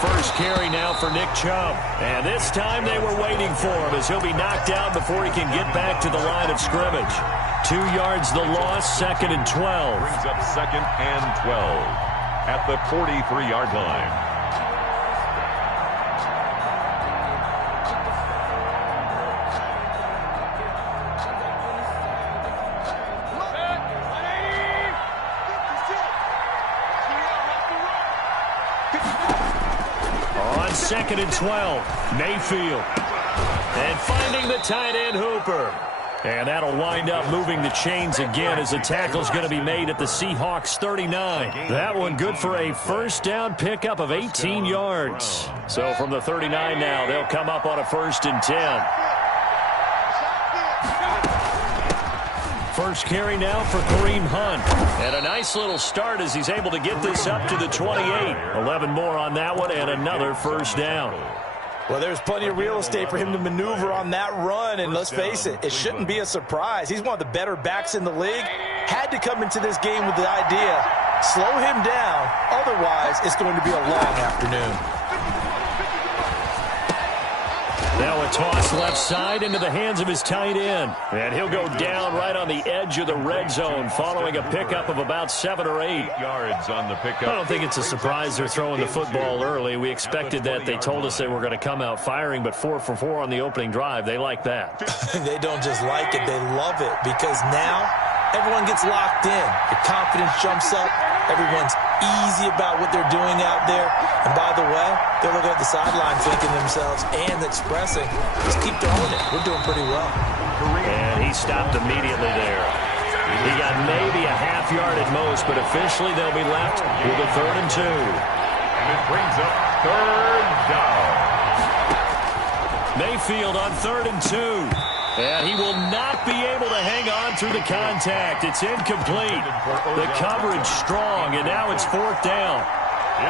first carry now for Nick Chubb. And this time they were waiting for him as he'll be knocked down before he can get back to the line of scrimmage. 2 yards the loss, 2nd and 12. Brings up 2nd and 12 at the 43-yard line. On 2nd and 12, Mayfield. And finding the tight end Hooper. And that'll wind up moving the chains again as the tackle's going to be made at the Seahawks 39. That one good for a first down pickup of 18 yards. So from the 39 now, they'll come up on a 1st and 10. First carry now for Kareem Hunt. And a nice little start as he's able to get this up to the 28. 11 more on that one and another first down. Well, there's plenty of real estate for him to maneuver on that run, and let's face it, it shouldn't be a surprise. He's one of the better backs in the league. Had to come into this game with the idea, slow him down, otherwise it's going to be a long afternoon. Now a toss left side into the hands of his tight end. And he'll go down right on the edge of the red zone following a pickup of about 7 or 8 yards on the pickup. I don't think it's a surprise they're throwing the football early. We expected that. They told us they were going to come out firing, but 4 for 4 on the opening drive. They like that. They don't just like it, they love it, because now everyone gets locked in. The confidence jumps up. Everyone's easy about what they're doing out there. And by the way, they're looking at the sideline thinking themselves and expressing, just keep throwing it. We're doing pretty well. And he stopped immediately there. He got maybe a half yard at most, but officially they'll be left with a 3rd and 2. And it brings up 3rd down. Mayfield on 3rd and 2. And he will not be able to hang on through the contact. It's incomplete. The coverage strong, and now it's 4th down.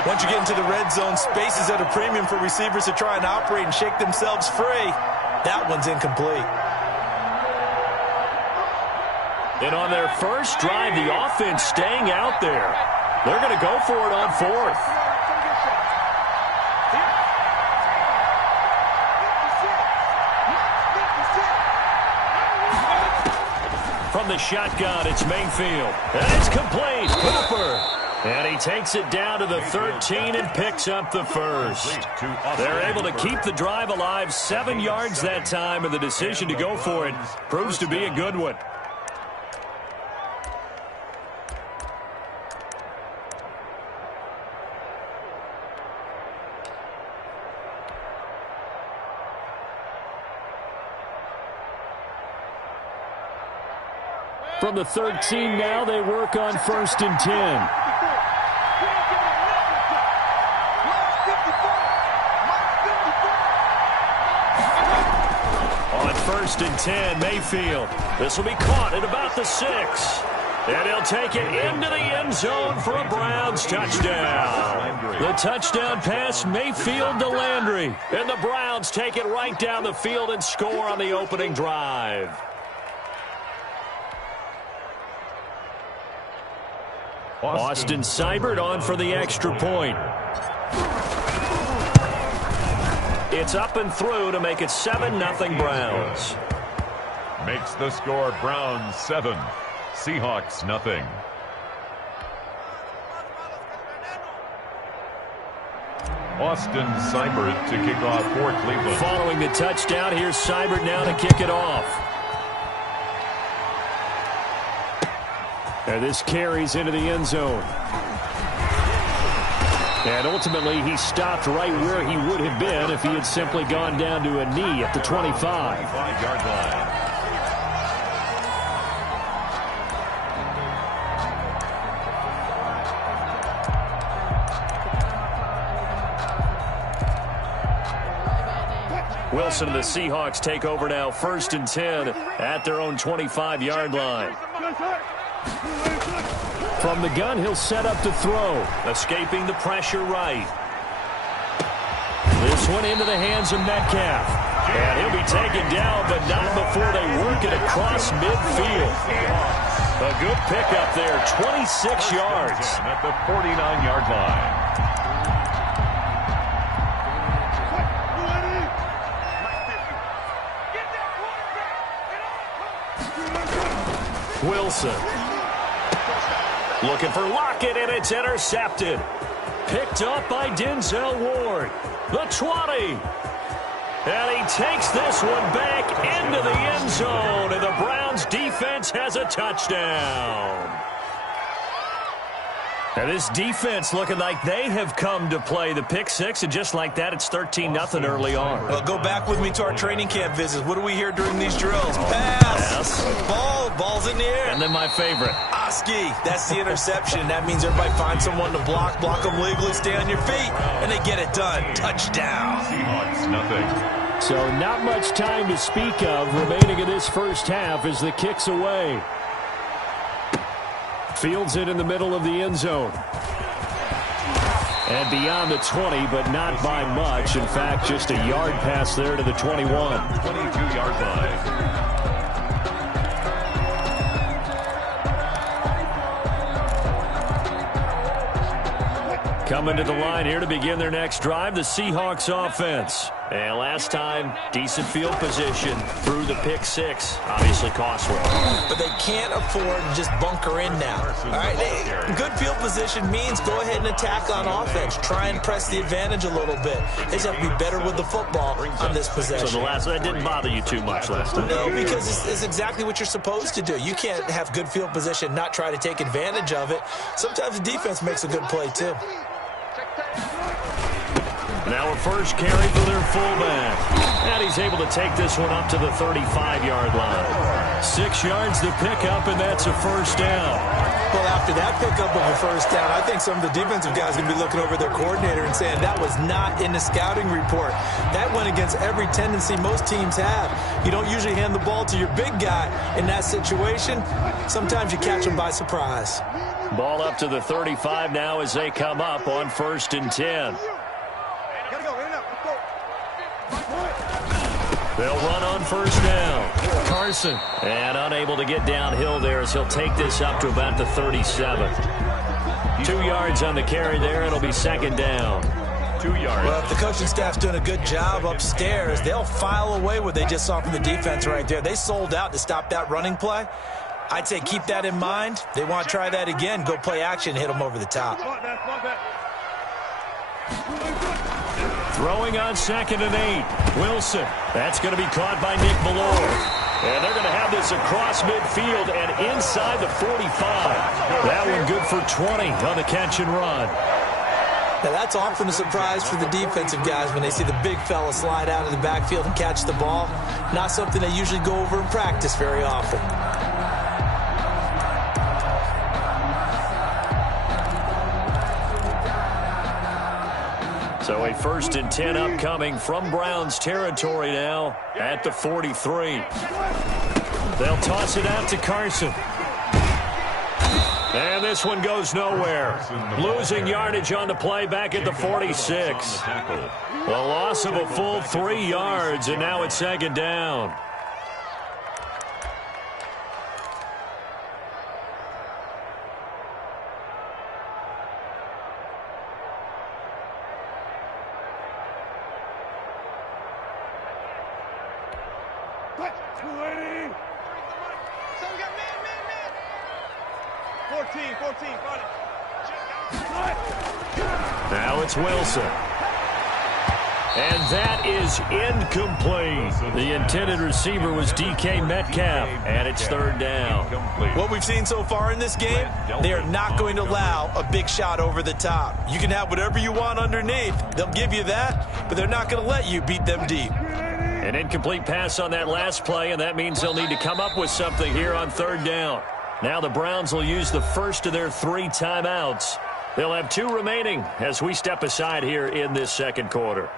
Once you get into the red zone, space is at a premium for receivers to try and operate and shake themselves free. That one's incomplete. And on their first drive, the offense staying out there. They're going to go for it on 4th. From the shotgun, it's Mayfield. And it's complete. Cooper. And he takes it down to the 13 and picks up the first. They're able to keep the drive alive, 7 yards that time, and the decision to go for it proves to be a good one. From the 13 now, they work on 1st and 10. On 1st and 10, Mayfield. This will be caught at about the 6. And he'll take it into the end zone for a Browns touchdown. The touchdown pass, Mayfield to Landry. And the Browns take it right down the field and score on the opening drive. Austin Seibert on for the extra point. It's up and through to make it 7-0 Browns. Makes the score Browns 7, Seahawks 0. Austin Seibert to kick off for Cleveland. Following the touchdown, here's Seibert now to kick it off. And this carries into the end zone. And ultimately, he stopped right where he would have been if he had simply gone down to a knee at the 25. 25-yard line. Wilson and the Seahawks take over now, 1st and 10 at their own 25-yard line. From the gun, he'll set up to throw. Escaping the pressure right. This one into the hands of Metcalf. And he'll be taken down, but not before they work it across midfield. A good pickup there, 26 yards. At the 49-yard line. Wilson. Looking for Lockett, and it's intercepted. Picked up by Denzel Ward. The 20. And he takes this one back into the end zone, and the Browns defense has a touchdown. And this defense looking like they have come to play the pick six, and just like that, it's 13-0 early on. Well, go back with me to our training camp visits. What do we hear during these drills? Pass. Ball's in the air. And then my favorite. Oski. That's the interception. That means everybody finds someone to block them legally, stay on your feet, and they get it done. Touchdown. Seahawks, nothing. So not much time to speak of remaining in this first half as the kick's away. Fields it in the middle of the end zone. And beyond the 20, but not by much. In fact, just a yard pass there to the 21. 22-yard line. Coming to the line here to begin their next drive, the Seahawks offense. And last time, decent field position through the pick six. Obviously costly. But they can't afford to just bunker in now. All right, good field position means go ahead and attack on offense. Try and press the advantage a little bit. They just have to be better with the football on this possession. So that didn't bother you too much last time? No, because it's exactly what you're supposed to do. You can't have good field position, not try to take advantage of it. Sometimes the defense makes a good play, too. Now a first carry for their fullback. And he's able to take this one up to the 35-yard line. 6 yards to pick up, and that's a first down. Well, after that pickup of a first down, I think some of the defensive guys are going to be looking over their coordinator and saying that was not in the scouting report. That went against every tendency most teams have. You don't usually hand the ball to your big guy in that situation. Sometimes you catch them by surprise. Ball up to the 35 now as they come up on 1st and 10. They'll run on first down. Carson. And unable to get downhill there as he'll take this up to about the 37. 2 yards on the carry there. It'll be second down. 2 yards. Well, if the coaching staff's doing a good job upstairs, they'll file away what they just saw from the defense right there. They sold out to stop that running play. I'd say keep that in mind. They want to try that again. Go play action, hit them over the top. Throwing on 2nd and 8. Wilson. That's going to be caught by Nick Ballore. And they're going to have this across midfield and inside the 45. That one good for 20 on the catch and run. Now, that's often a surprise for the defensive guys when they see the big fella slide out of the backfield and catch the ball. Not something they usually go over in practice very often. So a 1st and 10 upcoming from Browns territory now at the 43. They'll toss it out to Carson. And this one goes nowhere. Losing yardage on the play back at the 46. A loss of a full 3 yards, and now it's second down. Now it's Wilson. And that is incomplete. The intended receiver was DK Metcalf, and it's 3rd down. What we've seen so far in this game, they are not going to allow a big shot over the top. You can have whatever you want underneath. They'll give you that, but they're not going to let you beat them deep. An incomplete pass on that last play, and that means they'll need to come up with something here on 3rd down. Now the Browns will use the first of their 3 timeouts. They'll have 2 remaining as we step aside here in this second quarter.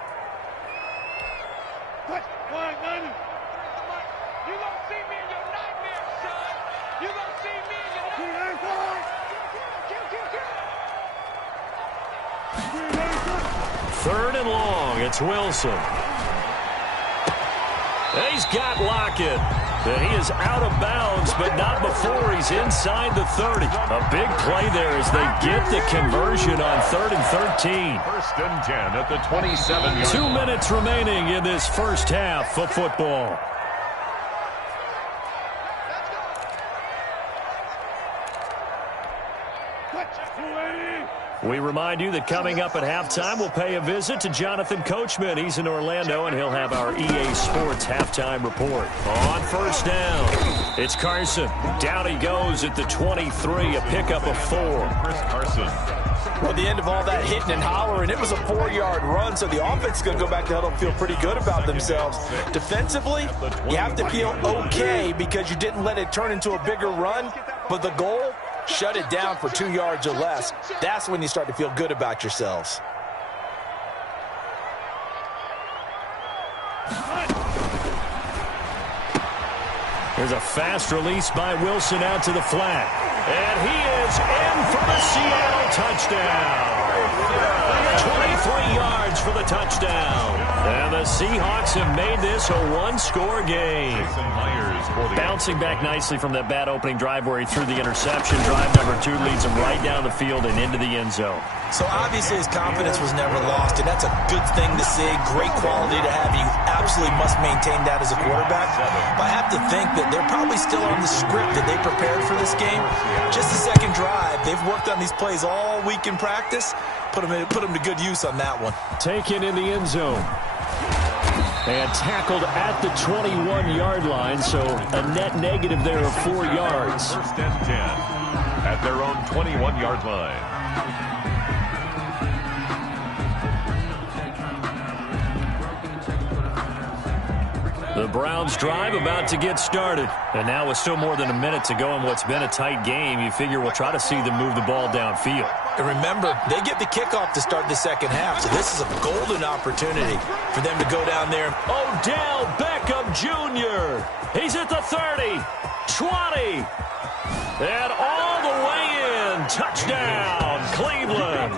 Third and long, it's Wilson. He's got Lockett. And he is out of bounds, but not before he's inside the 30. A big play there as they get the conversion on 3rd and 13. 1st and 10 at the 27-yard 2 minutes remaining in this first half of football. We remind you that coming up at halftime, we'll pay a visit to Jonathan Coachman. He's in Orlando, and he'll have our EA Sports halftime report. On first down, it's Carson. Down he goes at the 23, a pickup of 4. Chris Carson. Well, at the end of all that hitting and hollering, it was a 4-yard run, so the offense is going to go back to huddle and feel pretty good about themselves. Defensively, you have to feel okay because you didn't let it turn into a bigger run, but the goal, shut it down for 2 yards or less. That's when you start to feel good about yourselves. There's a fast release by Wilson out to the flat. And he is in for the Seattle touchdown. 23 yards for the touchdown. And the Seahawks have made this a one-score game. Bouncing back nicely from that bad opening drive where he threw the interception. Drive number 2 leads him right down the field and into the end zone. So obviously his confidence was never lost, and that's a good thing to see. Great quality to have. You absolutely must maintain that as a quarterback. But I have to think that they're probably still on the script that they prepared for this game. Just the second drive. They've worked on these plays all week in practice. Put them to good use on that one. Taken in the end zone. And tackled at the 21-yard line, so a net negative there of 4 yards. First and 10 at their own 21-yard line. The Browns drive about to get started. And now with still more than a minute to go in what's been a tight game, you figure we'll try to see them move the ball downfield. And remember, they get the kickoff to start the second half, so this is a golden opportunity for them to go down there. Odell Beckham Jr. He's at the 30, 20, and all the way in. Touchdown, Cleveland.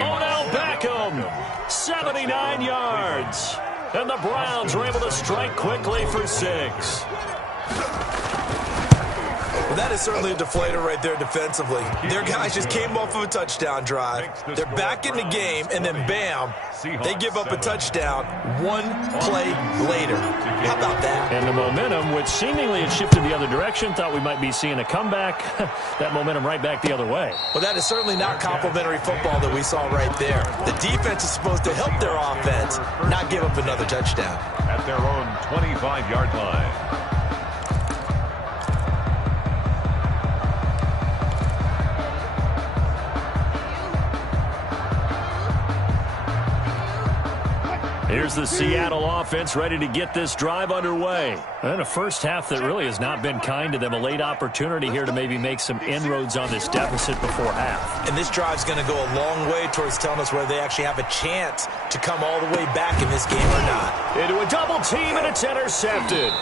Odell Beckham, 79 yards. And the Browns were able to strike quickly for 6. Well, that is certainly a deflator right there defensively. Their guys just came off of a touchdown drive. They're back in the game, and then bam, they give up a touchdown 1 play later. How about that? And the momentum, which seemingly had shifted the other direction, thought we might be seeing a comeback. That momentum right back the other way. Well, that is certainly not complimentary football that we saw right there. The defense is supposed to help their offense, not give up another touchdown. At their own 25-yard line. Here's the Seattle offense ready to get this drive underway. And a first half that really has not been kind to them. A late opportunity here to maybe make some inroads on this deficit before half. And this drive's going to go a long way towards telling us whether they actually have a chance to come all the way back in this game or not. Into a double team, and it's intercepted.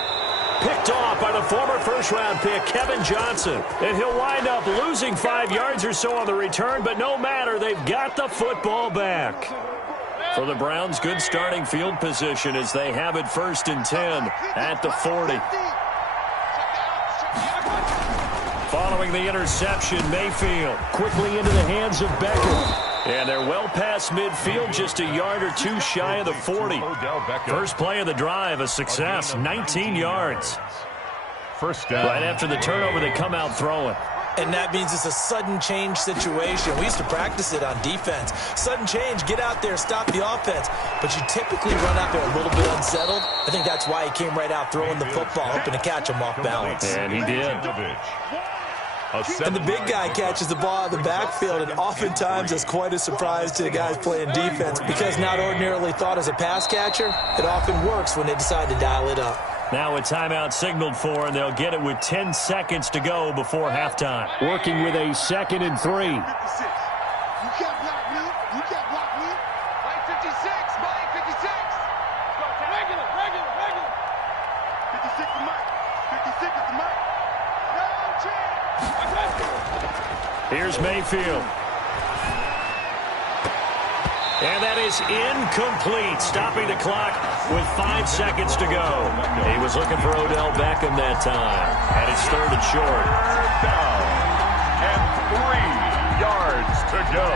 Picked off by the former first-round pick, Kevin Johnson. And he'll wind up losing 5 yards or so on the return, but no matter, they've got the football back. For the Browns, good starting field position as they have it 1st and 10 at the 40. Following the interception, Mayfield quickly into the hands of Beckham. And they're well past midfield, just a yard or 2 shy of the 40. First play of the drive, a success, 19 yards. First down. Right after the turnover, they come out throwing. And that means it's a sudden change situation. We used to practice it on defense. Sudden change, get out there, stop the offense. But you typically run out there a little bit unsettled. I think that's why he came right out throwing the football, hoping to catch him off balance. And he did. And the big guy catches the ball out of the backfield, and oftentimes it's quite a surprise to the guys playing defense because not ordinarily thought as a pass catcher, it often works when they decide to dial it up. Now a timeout signaled for, and they'll get it with 10 seconds to go before halftime. Working with a 2nd and 3. You can't block me. You can't block me. Mike 56. Mike 56. Regular. 56 to Mike. 56 is to Mike. No chance. Here's Mayfield. And that is incomplete, stopping the clock with 5 seconds to go. He was looking for Odell Beckham that time. And it's 3rd and short. Down. And 3 yards to go.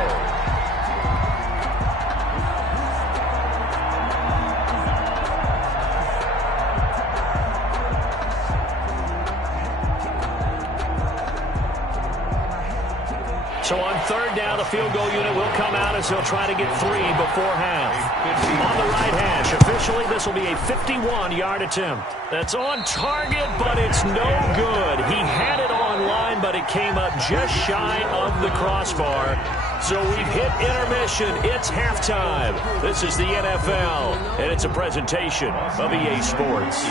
So on 3rd down, the field goal unit will come out as he'll try to get 3 before half. On the right hash, officially this will be a 51-yard attempt. That's on target, but it's no good. He had it on line, but it came up just shy of the crossbar. So we've hit intermission. It's halftime. This is the NFL, and it's a presentation of EA Sports.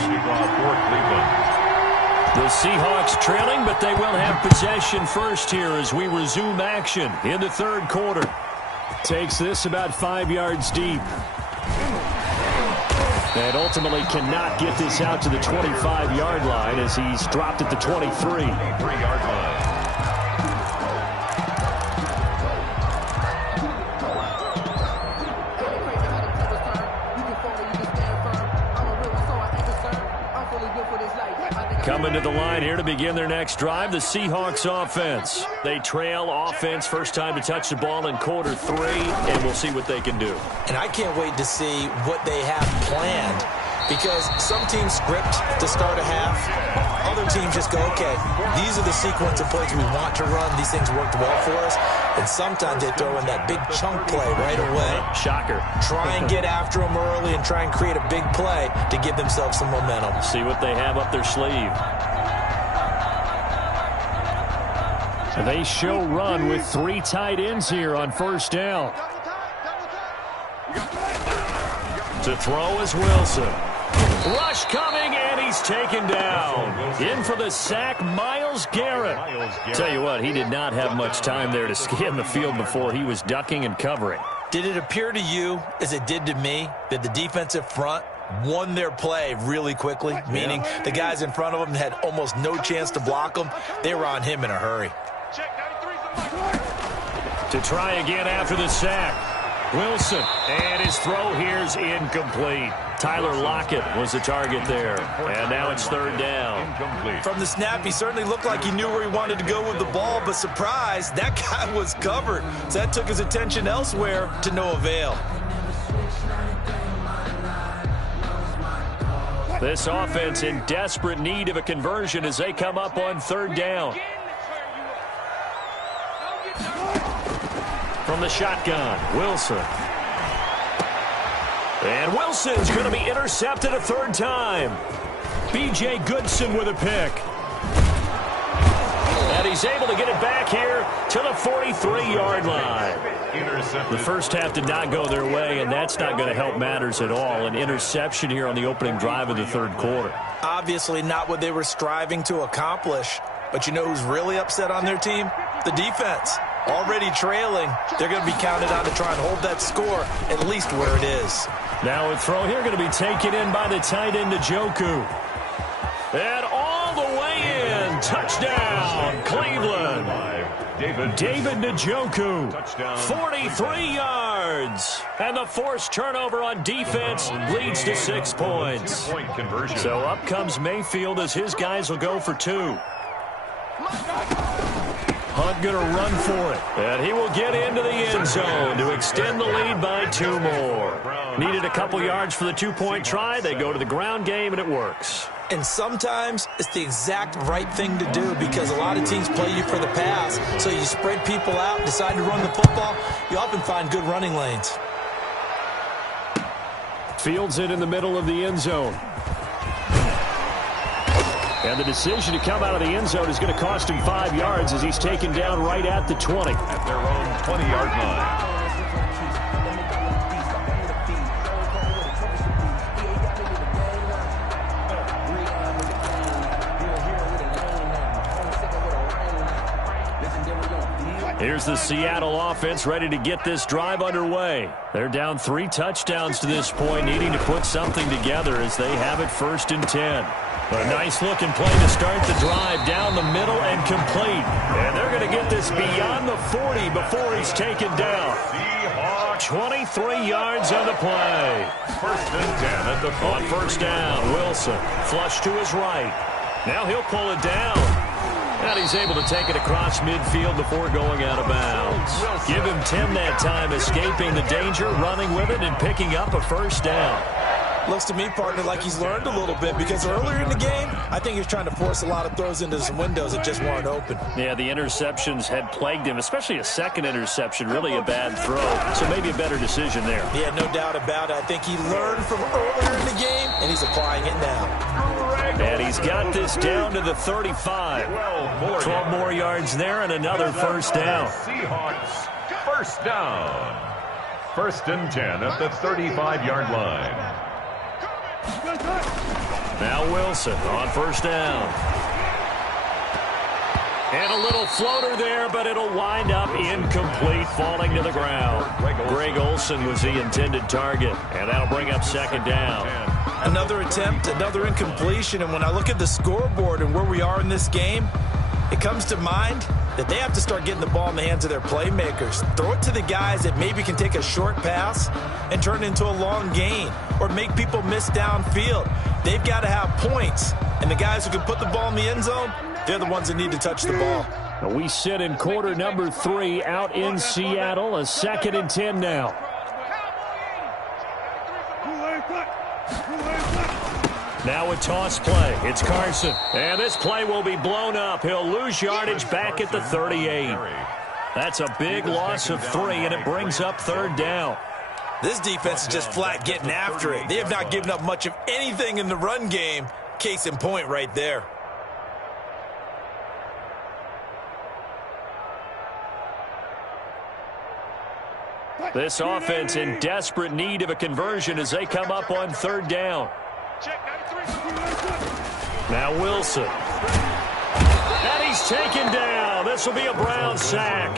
The Seahawks trailing, but they will have possession first here as we resume action in the third quarter. Takes this about 5 yards deep. And ultimately cannot get this out to the 25-yard line as he's dropped at the 23. 3-yard line. Coming to the line here to begin their next drive, the Seahawks offense. They trail offense, first time to touch the ball in quarter 3, and we'll see what they can do. And I can't wait to see what they have planned, because some teams script to start a half. Other teams just go, okay, these are the sequence of plays we want to run. These things worked well for us. And sometimes they throw in that big chunk play right away. Shocker. Try and get after them early and try and create a big play to give themselves some momentum. See what they have up their sleeve. They show run with 3 tight ends here on first down. To throw is Wilson. Rush coming, and he's taken down. In for the sack, Myles Garrett. Tell you what, he did not have much time there to scan the field before he was ducking and covering. Did it appear to you, as it did to me, that the defensive front won their play really quickly? Meaning the guys in front of them had almost no chance to block him. They were on him in a hurry. To try again after the sack. Wilson, and his throw here is incomplete. Tyler Lockett was the target there, and now it's third down. From the snap, he certainly looked like he knew where he wanted to go with the ball, but surprise, that guy was covered. So that took his attention elsewhere to no avail. This offense in desperate need of a conversion as they come up on third down. From the shotgun, Wilson. And Wilson's going to be intercepted a third time. B.J. Goodson with a pick. And he's able to get it back here to the 43-yard line. The first half did not go their way, and that's not going to help matters at all. An interception here on the opening drive of the third quarter. Obviously not what they were striving to accomplish. But you know who's really upset on their team? The defense. Already trailing, they're going to be counted on to try and hold that score at least where it is. Now a throw here going to be taken in by the tight end, Njoku. And all the way in. Touchdown, Cleveland. David Njoku, 43 yards. And the forced turnover on defense leads to 6 points. So up comes Mayfield as his guys will go for 2. Hunt going to run for it. And he will get into the end zone to extend the lead by 2 more. Needed a couple yards for the 2-point try. They go to the ground game, and it works. And sometimes it's the exact right thing to do because a lot of teams play you for the pass. So you spread people out, decide to run the football. You often find good running lanes. Fields it in the middle of the end zone. And the decision to come out of the end zone is going to cost him 5 yards as he's taken down right at the 20. At their own 20-yard line. Here's the Seattle offense ready to get this drive underway. They're down 3 touchdowns to this point, needing to put something together as they have it 1st and 10. A nice-looking play to start the drive down the middle and complete. And they're going to get this beyond the 40 before he's taken down. 23 yards on the play. 1st and 10 at the 40. On first down, Wilson flush to his right. Now he'll pull it down. And he's able to take it across midfield before going out of bounds. Give him 10 that time, escaping the danger, running with it, and picking up a first down. Looks to me, partner, like he's learned a little bit, because earlier in the game, I think he was trying to force a lot of throws into some windows that just weren't open. Yeah, the interceptions had plagued him, especially a second interception, really a bad throw. So maybe a better decision there. Yeah, no doubt about it. I think he learned from earlier in the game, and he's applying it now. And he's got this down to the 35. 12 more yards there and another first down. Seahawks, first down. First and 10 at the 35-yard line. Now Wilson on first down. And a little floater there, but it'll wind up incomplete, falling to the ground. Greg Olsen was the intended target, and that'll bring up second down. Another attempt, another incompletion, and when I look at the scoreboard and where we are in this game, it comes to mind that they have to start getting the ball in the hands of their playmakers. Throw it to the guys that maybe can take a short pass and turn it into a long gain or make people miss downfield. They've got to have points, and the guys who can put the ball in the end zone, they're the ones that need to touch the ball. We sit in quarter number 3 out in Seattle. A 2nd and 10 now. Now a toss play. It's Carson. And this play will be blown up. He'll lose yardage back at the 38. That's a big loss of 3, and it brings up third down. This defense is just flat getting after it. They have not given up much of anything in the run game. Case in point right there. This offense in desperate need of a conversion as they come up on third down. Now Wilson. And he's taken down. This will be a Brown sack.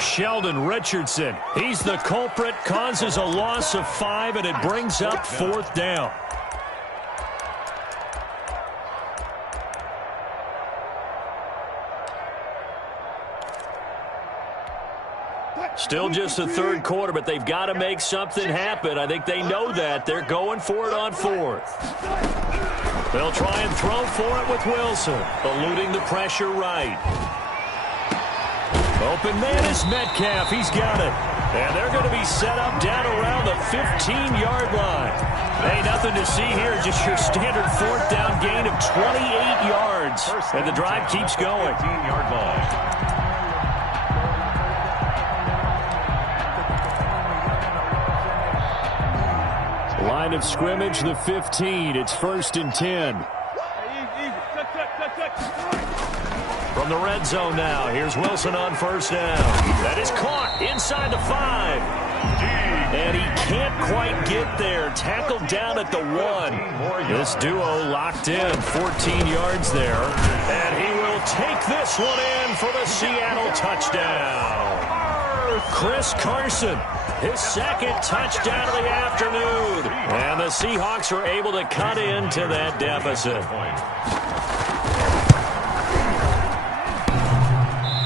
Sheldon Richardson. He's the culprit, causes a loss of 5, and it brings up fourth down. Still just the third quarter, but they've got to make something happen. I think they know that. They're going for it on fourth. They'll try and throw for it with Wilson, eluding the pressure right. Open man is Metcalf. He's got it. And they're going to be set up down around the 15-yard line. Hey, nothing to see here, just your standard fourth down gain of 28 yards. And the drive keeps going. 15-yard line. Line of scrimmage, the 15. It's 1st and 10. From the red zone now, here's Wilson on first down. That is caught inside the 5. And he can't quite get there. Tackled down at the 1. This duo locked in, 14 yards there. And he will take this one in for the Seattle touchdown. Chris Carson, his second touchdown of the afternoon. And the Seahawks are able to cut into that deficit.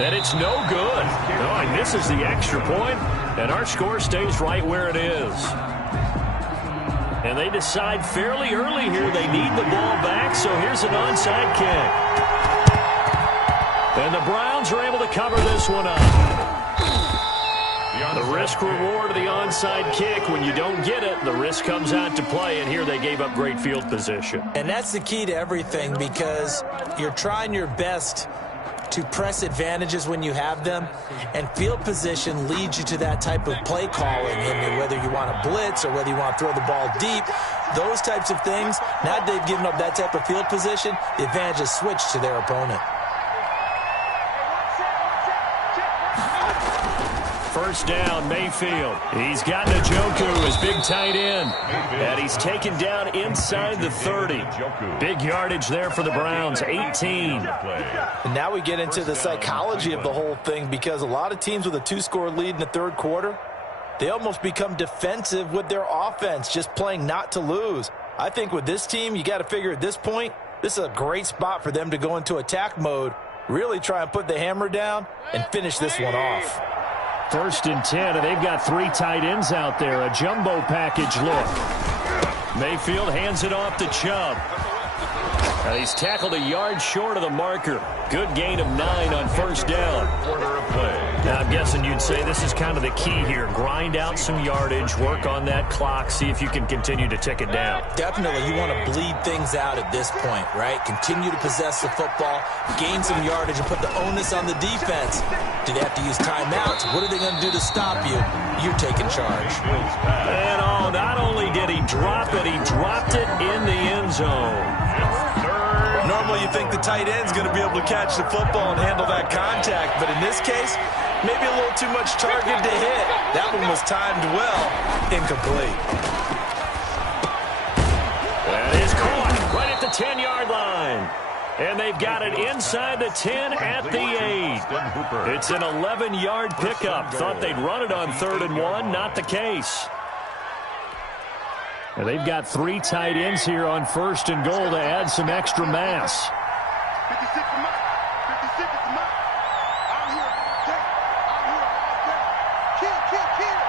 And it's no good. No, he misses the extra point, and our score stays right where it is. And they decide fairly early here they need the ball back, so here's an onside kick. And the Browns are able to cover this one up. The risk-reward of the onside kick, when you don't get it, the risk comes out to play, and here they gave up great field position. And that's the key to everything, because you're trying your best to press advantages when you have them, and field position leads you to that type of play calling, and whether you want to blitz or whether you want to throw the ball deep, those types of things. Now that they've given up that type of field position, the advantage is switched to their opponent. First down, Mayfield. He's got Njoku, his big tight end. And he's taken down inside the 30. Big yardage there for the Browns, 18. And now we get into the psychology of the whole thing, because a lot of teams with a 2-score lead in the third quarter, they almost become defensive with their offense, just playing not to lose. I think with this team, you got to figure at this point, this is a great spot for them to go into attack mode, really try and put the hammer down and finish this one off. 1st and 10, and they've got 3 tight ends out there. A jumbo package look. Mayfield hands it off to Chubb. And he's tackled a yard short of the marker. Good gain of 9 on first down. Quarter of play. Now, I'm guessing you'd say this is kind of the key here. Grind out some yardage, work on that clock, see if you can continue to tick it down. Definitely, you want to bleed things out at this point, right? Continue to possess the football, gain some yardage, and put the onus on the defense. Do they have to use timeouts? What are they going to do to stop you? You're taking charge. And not only did he drop it, he dropped it in the end zone. Normally you think the tight end's going to be able to catch the football and handle that contact, but in this case, maybe a little too much target to hit. That one was timed well, incomplete. That is caught right at the 10-yard line. And they've got it inside the 10 at the 8. It's an 11-yard pickup. Thought they'd run it on 3rd and 1. Not the case. And they've got 3 tight ends here on 1st and goal to add some extra mass. 56 is mine. 56 is mine. I'm here all day. I'm here all day. Kill.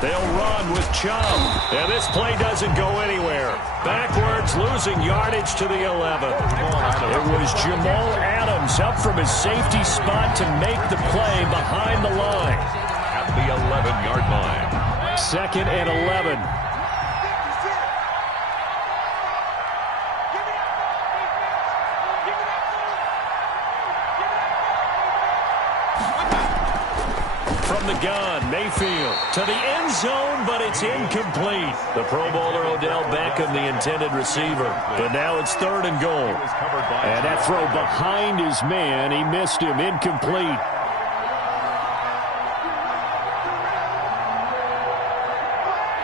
They'll run with Chubb. And this play doesn't go anywhere. Backwards, losing yardage to the 11. It was Jamal Adams up from his safety spot to make the play behind the line. At the 11-yard line. 2nd and 11. From the gun, Mayfield to the end zone, but it's incomplete. The Pro Bowler Odell Beckham, the intended receiver. But now it's 3rd and goal. And that throw behind his man, he missed him, incomplete.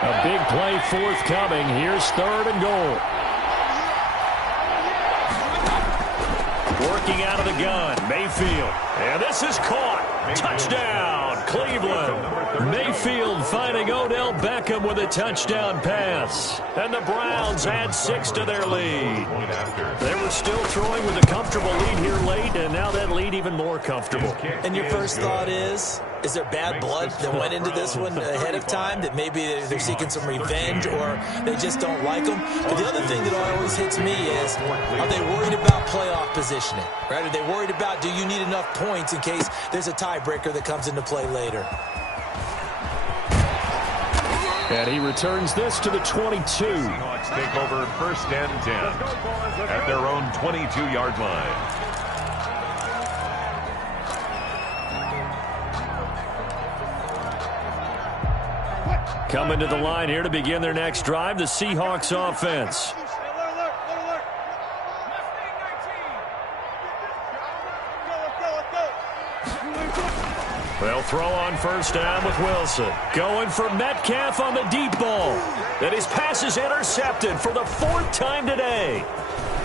A big play forthcoming. Here's 3rd and goal. Working out of the gun, Mayfield. And this is caught. Touchdown, Cleveland. Mayfield finding Odell Beckham with a touchdown pass. And the Browns add 6 to their lead. They were still throwing with a comfortable lead here late, and now that lead even more comfortable. And your first thought is there bad blood that went into this one ahead of time, that maybe they're seeking some revenge or they just don't like them? But the other thing that always hits me is, are they worried about playoff positioning? Right? Are they worried about, do you need enough points in case there's a tiebreaker that comes into play later? And he returns this to the 22. Seahawks take over 1st and 10 at their own 22-yard line. Coming to the line here to begin their next drive, the Seahawks offense. They'll throw on 1st down with Wilson. Going for Metcalf on the deep ball. And his pass is intercepted for the 4th time today.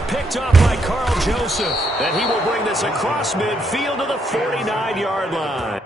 Picked off by Carl Joseph. And he will bring this across midfield to the 49-yard line.